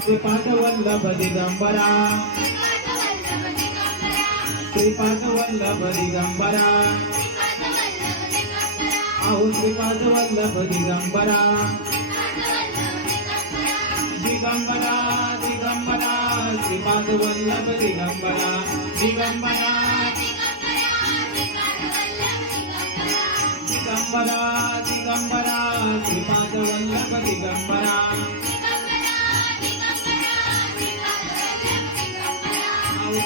ಶ್ರೀಪಾದವಲ್ಲಭ ದಿಗಂಬರ ಶ್ರೀಪಾದವಲ್ಲಭ ದಿಗಂಬರ ಅಹೋ ಶ್ರೀಪಾದವಲ್ಲಭ ದಿಗಂಬರ ದಿಗಂಬರ ದಿಗಂಬರ ಶ್ರೀಪಾದವಲ್ಲಭ ದಿಗಂಬರ ದಿಗಂಬರ ದಿಗಂಬರ ದಿಗಂಬರ ಶ್ರೀಪಾದವಲ್ಲಭ ದಿಗಂಬರ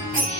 Hey.